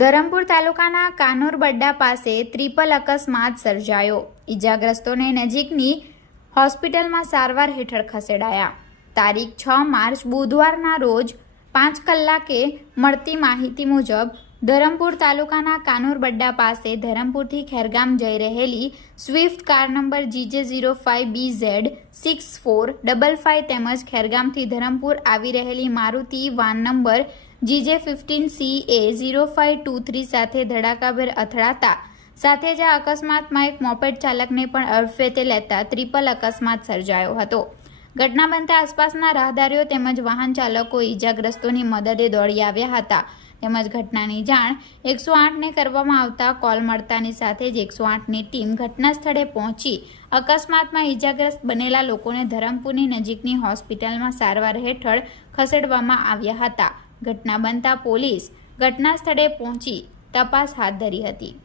ધરમપુર તાલુકાના કાનોર બડ્ડા પાસે ત્રિપલ અકસ્માત સર્જાયો. ઈજાગ્રસ્તોને નજીકની હોસ્પિટલમાં સારવાર હેઠળ ખસેડાયા. તારીખ છ માર્ચ બુધવારના રોજ પાંચ કલાકે મળતી માહિતી મુજબ, ધરમપુર તાલુકાના કાનુરબડ્ડા પાસે ધરમપુરથી ખેરગામ જઈ રહેલી Swift car number GJ zero five B Z six four double five તેમજ ખેરગામથી ધરમપુર આવી રહેલી Maruti van number GJ fifteen C A zero five two three સાથે ધડાકાભેર અથડાતા. સાથે જ આ અકસ્માતમાં એક મોપેડ ચાલકને પણ અડફેતે લેતા ત્રિપલ અકસ્માત સર્જાયો હતો. ઘટના બનતા આસપાસના રાહદારીઓ તેમજ વાહન ચાલકો ઈજાગ્રસ્તોની મદદે દોડી આવ્યા હતા. તેમજ ઘટનાની જાણ એકસો આઠને કરવામાં આવતા કોલ મળતાની સાથે જ એકસો આઠની ટીમ ઘટના સ્થળે પહોંચી. અકસ્માતમાં ઈજાગ્રસ્ત બનેલા લોકોને ધરમપુરની નજીકની હોસ્પિટલમાં સારવાર હેઠળ ખસેડવામાં આવ્યા હતા. ઘટના બનતા પોલીસ ઘટના સ્થળે પહોંચી તપાસ હાથ ધરી હતી.